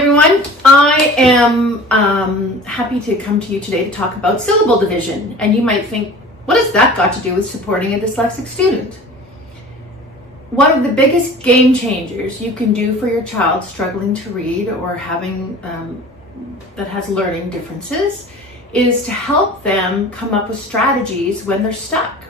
everyone. I am happy to come to you today to talk about syllable division. And you might think, what has that got to do with supporting a dyslexic student? One of the biggest game changers you can do for your child struggling to read or having that has learning differences is to help them come up with strategies when they're stuck.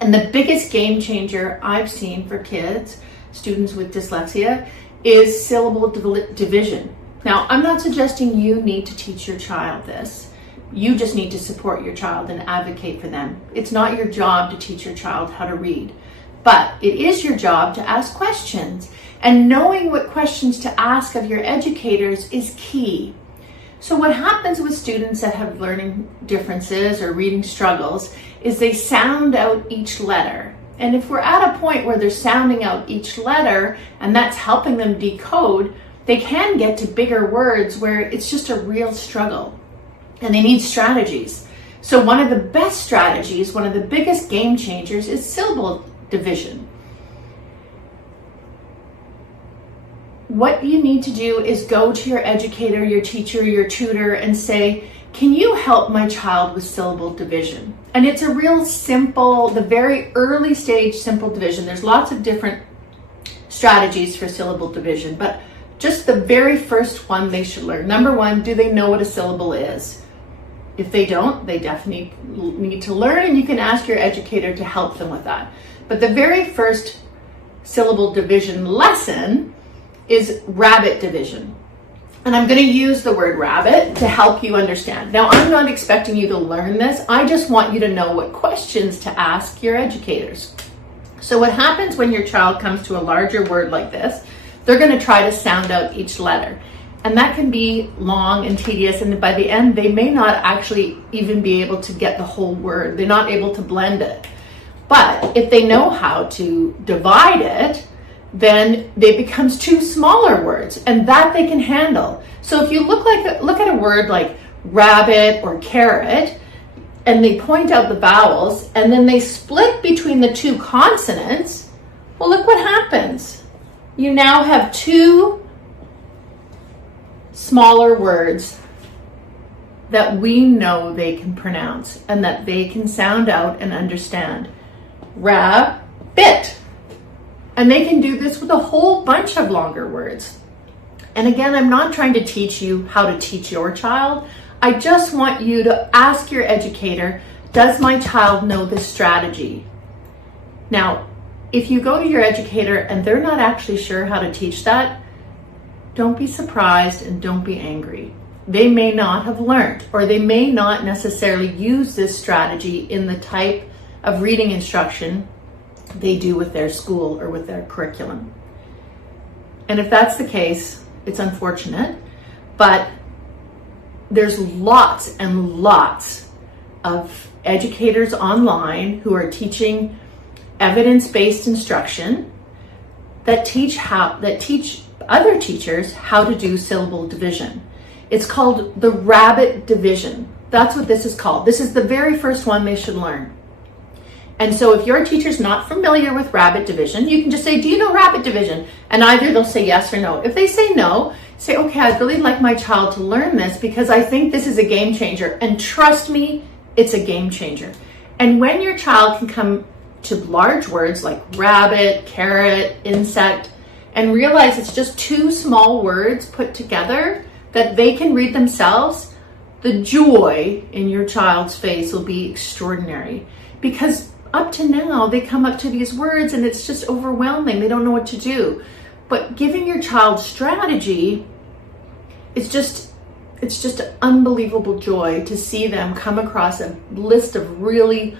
And the biggest game changer I've seen for kids, students with dyslexia, is syllable division. Now, I'm not suggesting you need to teach your child this. You just need to support your child and advocate for them. It's not your job to teach your child how to read, but it is your job to ask questions. And knowing what questions to ask of your educators is key. So what happens with students that have learning differences or reading struggles is they sound out each letter. And if we're at a point where they're sounding out each letter and that's helping them decode, they can get to bigger words where it's just a real struggle and they need strategies. So one of the best strategies, one of the biggest game changers is syllable division. What you need to do is go to your educator, your teacher, your tutor and say, can you help my child with syllable division? And it's a real simple, the very early stage simple division. There's lots of different strategies for syllable division, but just the very first one they should learn. Number one, do they know what a syllable is? If they don't, they definitely need to learn, and you can ask your educator to help them with that. But the very first syllable division lesson is rabbit division. And I'm going to use the word rabbit to help you understand. Now, I'm not expecting you to learn this. I just want you to know what questions to ask your educators. So what happens when your child comes to a larger word like this, they're going to try to sound out each letter. And that can be long and tedious. And by the end, they may not actually even be able to get the whole word. They're not able to blend it. But if they know how to divide it, then it becomes two smaller words, and that they can handle. So if you look at a word like rabbit or carrot, and they point out the vowels, and then they split between the two consonants, well, look what happens. You now have two smaller words that we know they can pronounce and that they can sound out and understand. Rabbit. And they can do this with a whole bunch of longer words. And again, I'm not trying to teach you how to teach your child. I just want you to ask your educator, does my child know this strategy? Now, if you go to your educator and they're not actually sure how to teach that, don't be surprised and don't be angry. They may not have learned, or they may not necessarily use this strategy in the type of reading instruction they do with their school or with their curriculum. And if that's the case, it's unfortunate, but there's lots and lots of educators online who are teaching evidence-based instruction that teach other teachers how to do syllable division. It's called the rabbit division. That's what this is called. This is the very first one they should learn. And so if your teacher's not familiar with rabbit division, you can just say, do you know rabbit division? And either they'll say yes or no. If they say no, say, okay, I'd really like my child to learn this because I think this is a game changer. And trust me, it's a game changer. And when your child can come to large words like rabbit, carrot, insect, and realize it's just two small words put together that they can read themselves, the joy in your child's face will be extraordinary. Because up to now, they come up to these words and it's just overwhelming. They don't know what to do. But giving your child strategy, it's just an unbelievable joy to see them come across a list of really,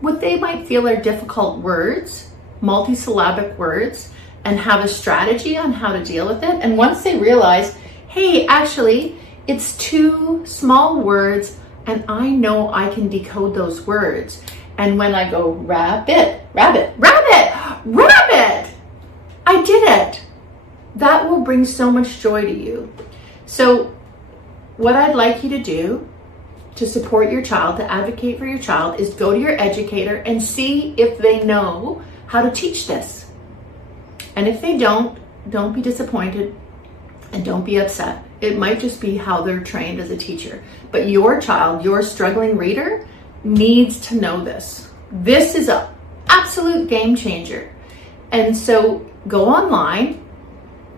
what they might feel are difficult words, multisyllabic words, and have a strategy on how to deal with it. And once they realize, hey, actually, it's two small words and I know I can decode those words. And when I go rabbit, rabbit, rabbit, rabbit, I did it. That will bring so much joy to you. So what I'd like you to do to support your child, to advocate for your child, is go to your educator and see if they know how to teach this. And if they don't be disappointed. And don't be upset. It might just be how they're trained as a teacher. But your child, your struggling reader, needs to know this. This is an absolute game changer. And so go online,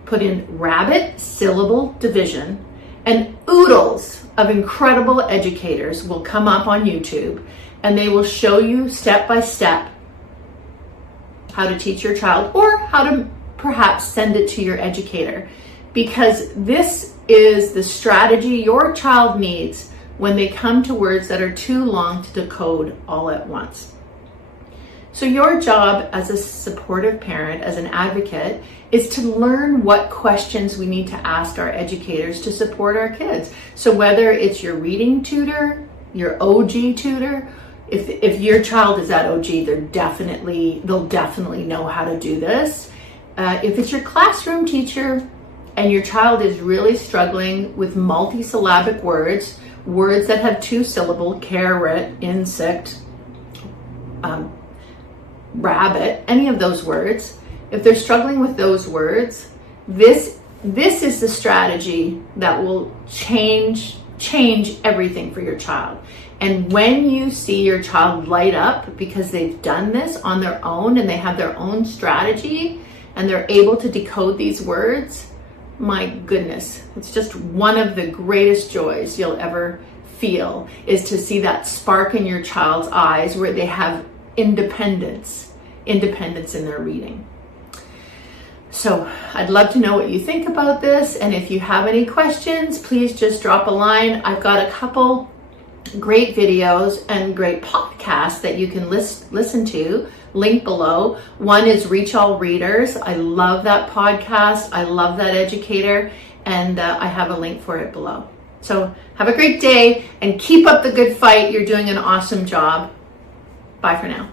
put in rabbit syllable division, and oodles of incredible educators will come up on YouTube, and they will show you step by step how to teach your child, or how to perhaps send it to your educator, because this is the strategy your child needs when they come to words that are too long to decode all at once. So your job as a supportive parent, as an advocate, is to learn what questions we need to ask our educators to support our kids. So whether it's your reading tutor, your OG tutor, if your child is at OG, they'll definitely know how to do this. If it's your classroom teacher and your child is really struggling with multisyllabic words, words that have two syllables, carrot, insect, rabbit, any of those words, if they're struggling with those words, this is the strategy that will change everything for your child. And when you see your child light up because they've done this on their own and they have their own strategy and they're able to decode these words, my goodness, it's just one of the greatest joys you'll ever feel, is to see that spark in your child's eyes where they have independence in their reading. So I'd love to know what you think about this, and if you have any questions, please just drop a line. I've got a couple great videos and great podcasts that you can listen to, link below. One is Reach All Readers. I love that podcast. I love that educator, and I have a link for it below. So have a great day and keep up the good fight. You're doing an awesome job. Bye for now.